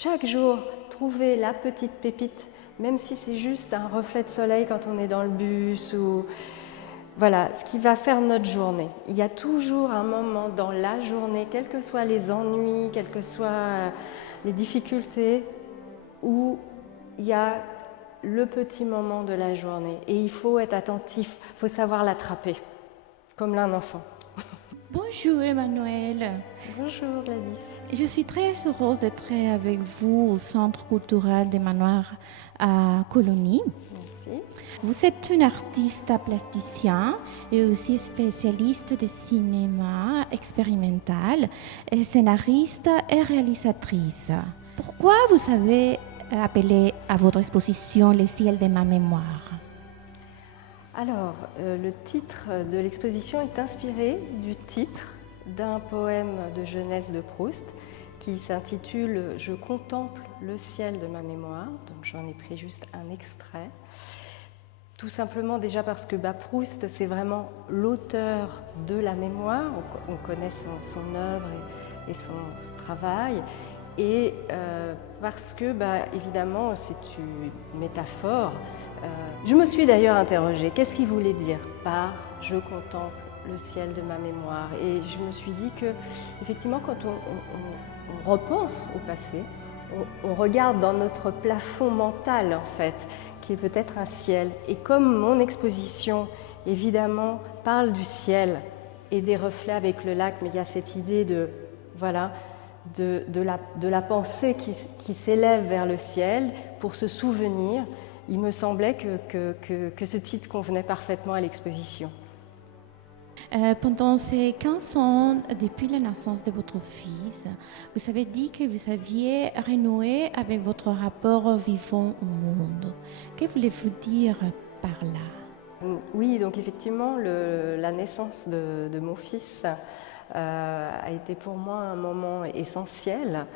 Chaque jour, trouver la petite pépite, même si c'est juste un reflet de soleil quand on est dans le bus ou voilà, ce qui va faire notre journée. Il y a toujours un moment dans la journée, quels que soient les ennuis, quelles que soient les difficultés, où il y a le petit moment de la journée. Et il faut être attentif, il faut savoir l'attraper, comme l'un enfant. Bonjour Emmanuel. Bonjour Gladys. Je suis très heureuse d'être avec vous au Centre culturel des Manoirs à Colonie. Merci. Vous êtes une artiste plasticien et aussi spécialiste de cinéma expérimental, et scénariste et réalisatrice. Pourquoi vous avez appelé à votre exposition Les ciels de ma mémoire? Alors, le titre de l'exposition est inspiré du titre d'un poème de jeunesse de Proust qui s'intitule « Je contemple le ciel de ma mémoire ». Donc j'en ai pris juste un extrait. Tout simplement déjà parce que Proust, c'est vraiment l'auteur de la mémoire. On connaît son œuvre et son travail. Et parce que, évidemment, c'est une métaphore. Je me suis d'ailleurs interrogée, qu'est-ce qu'il voulait dire par « je contemple le ciel de ma mémoire ». Et je me suis dit que, effectivement, quand on repense au passé, on regarde dans notre plafond mental, en fait, qui est peut-être un ciel. Et comme mon exposition, évidemment, parle du ciel et des reflets avec le lac, mais il y a cette idée de, voilà, de la pensée qui s'élève vers le ciel pour se souvenir, il me semblait que ce titre convenait parfaitement à l'exposition. Pendant ces 15 ans, depuis la naissance de votre fils, vous avez dit que vous aviez renoué avec votre rapport vivant au monde. Que voulez-vous dire par là? Oui, donc effectivement, la naissance de mon fils a été pour moi un moment essentiel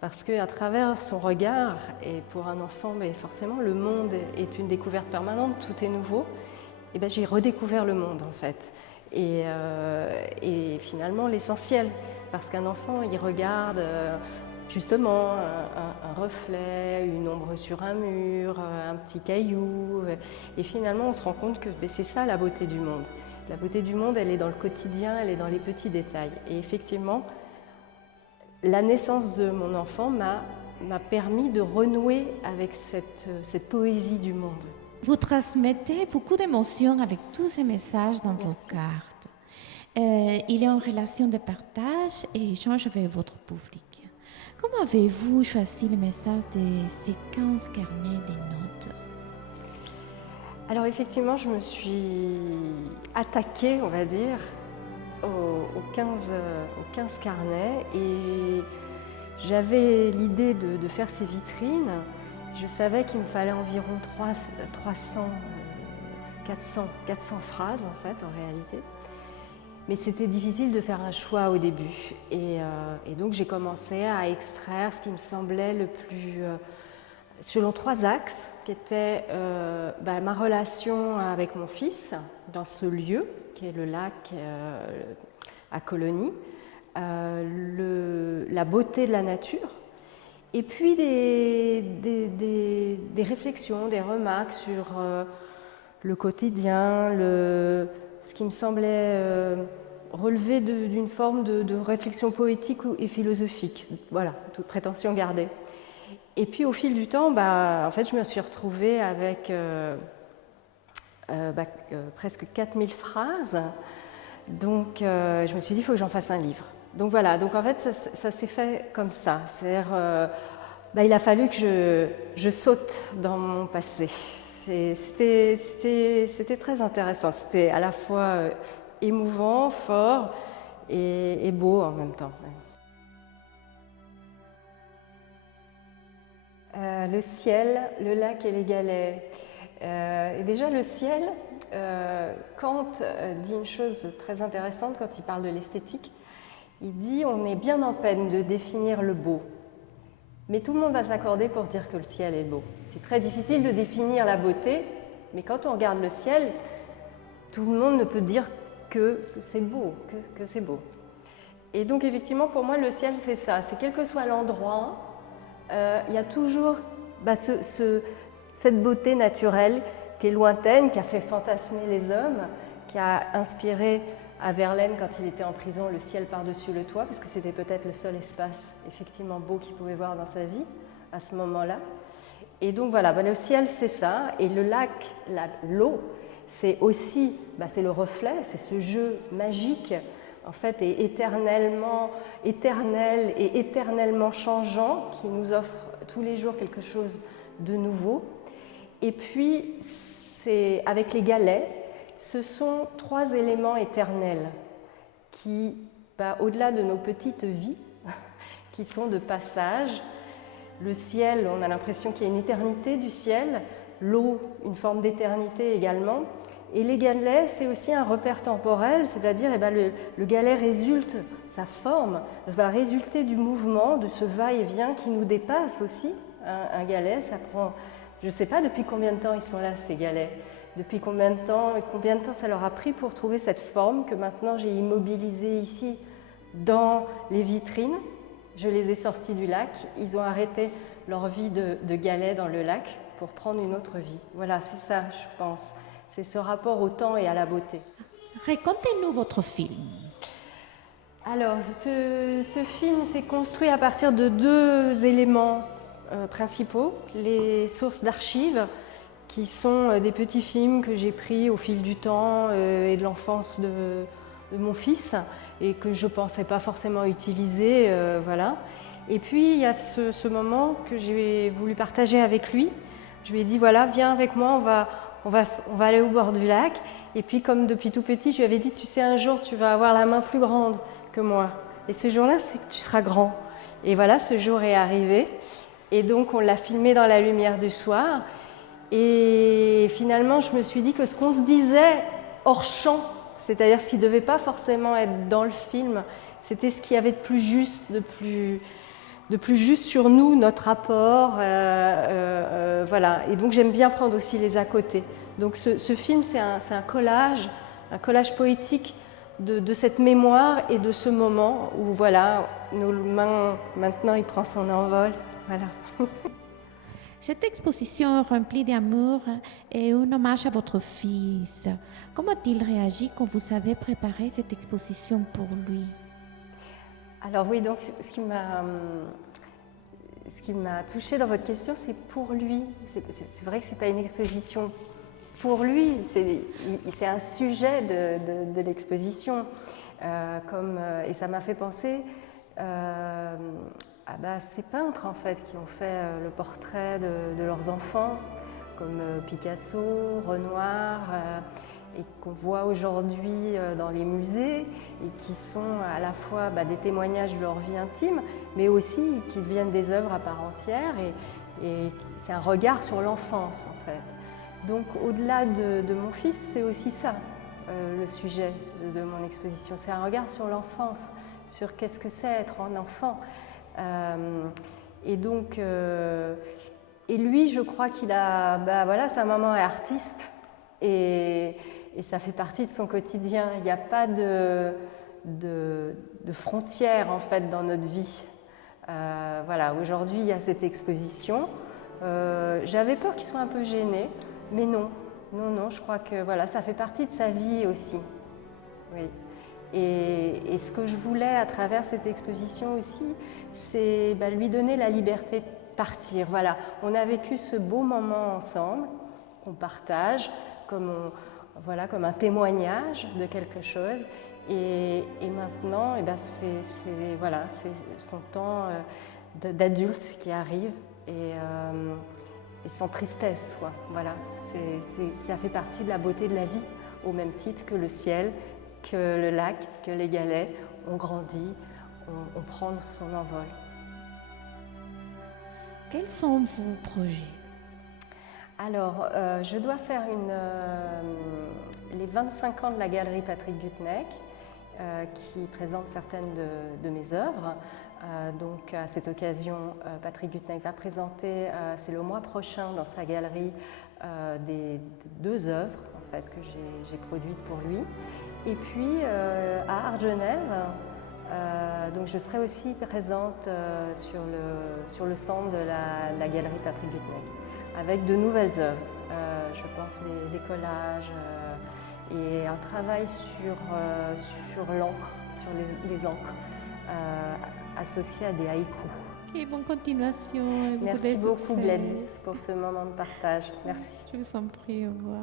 parce qu'à travers son regard, et pour un enfant, forcément, le monde est une découverte permanente, tout est nouveau, et j'ai redécouvert le monde en fait. Et finalement l'essentiel, parce qu'un enfant, il regarde justement un reflet, une ombre sur un mur, un petit caillou, et finalement on se rend compte que c'est ça la beauté du monde. La beauté du monde, elle est dans le quotidien, elle est dans les petits détails. Et effectivement, la naissance de mon enfant m'a permis de renouer avec cette poésie du monde. Vous transmettez beaucoup d'émotions avec tous ces messages dans vos cartes. Il est en relation de partage et échange avec votre public. Comment avez-vous choisi le message de ces 15 carnets de notes? Alors effectivement, je me suis attaquée, on va dire, aux 15 carnets et j'avais l'idée de faire ces vitrines. Je savais qu'il me fallait environ 400 phrases en fait, en réalité. Mais c'était difficile de faire un choix au début. Et donc j'ai commencé à extraire ce qui me semblait le plus... selon 3 axes, qui étaient ma relation avec mon fils dans ce lieu, qui est le lac à Colonie, la beauté de la nature, et puis des réflexions, des remarques sur le quotidien, ce qui me semblait relever d'une forme de réflexion poétique et philosophique. Voilà, toute prétention gardée. Et puis au fil du temps, en fait, je me suis retrouvée avec presque 4000 phrases. Donc je me suis dit, il faut que j'en fasse un livre. Donc voilà, donc en fait, ça s'est fait comme ça. C'est-à-dire, il a fallu que je saute dans mon passé. C'était très intéressant. C'était à la fois émouvant, fort et beau en même temps. Le ciel, le lac et les galets. Et déjà le ciel, Kant dit une chose très intéressante quand il parle de l'esthétique. Il dit on est bien en peine de définir le beau. Mais tout le monde va s'accorder pour dire que le ciel est beau. C'est très difficile de définir la beauté, mais quand on regarde le ciel, tout le monde ne peut dire que c'est beau, que c'est beau. Et donc effectivement pour moi le ciel c'est ça, c'est quel que soit l'endroit, il y a toujours cette beauté naturelle qui est lointaine, qui a fait fantasmer les hommes, qui a inspiré à Verlaine, quand il était en prison, le ciel par-dessus le toit, parce que c'était peut-être le seul espace effectivement beau qu'il pouvait voir dans sa vie à ce moment-là. Et donc voilà, le ciel c'est ça, et le lac, l'eau, c'est aussi c'est le reflet, c'est ce jeu magique en fait, et éternel et éternellement changeant, qui nous offre tous les jours quelque chose de nouveau. Et puis, avec les galets, ce sont 3 éléments éternels qui, au-delà de nos petites vies, qui sont de passage. Le ciel, on a l'impression qu'il y a une éternité du ciel, l'eau, une forme d'éternité également. Et les galets, c'est aussi un repère temporel, c'est-à-dire le galet résulte, sa forme va résulter du mouvement, de ce va-et-vient qui nous dépasse aussi. Un galet, ça prend, je ne sais pas depuis combien de temps ils sont là, ces galets, depuis combien de temps ça leur a pris pour trouver cette forme que maintenant j'ai immobilisée ici dans les vitrines. Je les ai sortis du lac, ils ont arrêté leur vie de galet dans le lac pour prendre une autre vie. Voilà, c'est ça, je pense. C'est ce rapport au temps et à la beauté. Racontez-nous votre film. Alors, ce film s'est construit à partir de 2 éléments principaux. Les sources d'archives, qui sont des petits films que j'ai pris au fil du temps et de l'enfance de mon fils, et que je ne pensais pas forcément utiliser. Voilà. Et puis, il y a ce moment que j'ai voulu partager avec lui. Je lui ai dit, voilà, viens avec moi, on va aller au bord du lac. Et puis, comme depuis tout petit, je lui avais dit, tu sais, un jour, tu vas avoir la main plus grande que moi. Et ce jour-là, c'est que tu seras grand. Et voilà, ce jour est arrivé. Et donc, on l'a filmé dans la lumière du soir. Et finalement, je me suis dit que ce qu'on se disait hors champ, c'est-à-dire ce qui ne devait pas forcément être dans le film, c'était ce qu'il y avait de plus juste, de plus juste sur nous, notre rapport. Voilà. Et donc j'aime bien prendre aussi les à côté. Donc ce film, c'est un collage poétique de cette mémoire et de ce moment où voilà, nos mains, maintenant, il prend son envol. Voilà. Cette exposition remplie d'amour est un hommage à votre fils. Comment a-t-il réagi quand vous avez préparé cette exposition pour lui? Alors oui, donc ce qui m'a touchée dans votre question, c'est pour lui. C'est vrai que ce n'est pas une exposition pour lui, c'est un sujet de l'exposition. Et ça m'a fait penser à ces peintres en fait, qui ont fait le portrait de leurs enfants, comme Picasso, Renoir, et qu'on voit aujourd'hui dans les musées, et qui sont à la fois des témoignages de leur vie intime, mais aussi qui deviennent des œuvres à part entière, et c'est un regard sur l'enfance en fait. Donc au-delà de mon fils, c'est aussi ça le sujet de mon exposition, c'est un regard sur l'enfance, sur qu'est-ce que c'est être un enfant. Et lui, je crois qu'il a, voilà, sa maman est artiste, et ça fait partie de son quotidien. Il n'y a pas de frontières en fait dans notre vie. Voilà, aujourd'hui il y a cette exposition. J'avais peur qu'il soit un peu gêné, mais non, je crois que voilà, ça fait partie de sa vie aussi. Oui. Et ce que je voulais à travers cette exposition aussi, c'est lui donner la liberté de partir. Voilà, on a vécu ce beau moment ensemble, qu'on partage, comme un témoignage de quelque chose. Et maintenant, c'est son temps d'adulte qui arrive, et sans tristesse, quoi. Voilà, ça fait partie de la beauté de la vie, au même titre que le ciel, que le lac, que les galets. On grandit, on prend son envol. Quels sont vos projets? Alors, je dois faire les 25 ans de la galerie Patrick Guthneck, qui présente certaines de mes œuvres. Donc, à cette occasion, Patrick Guthneck va présenter, c'est le mois prochain, dans sa galerie, des 2 œuvres en fait, que j'ai produites pour lui. Et puis, à Argenève, Donc je serai aussi présente sur le stand de la galerie Patrick Gutenberg avec de nouvelles œuvres. Je pense des collages et un travail sur l'encre, sur les encres associées à des haïkus. Et bonne continuation. Merci beaucoup Gladys pour ce moment de partage. Merci. Je vous en prie, au revoir.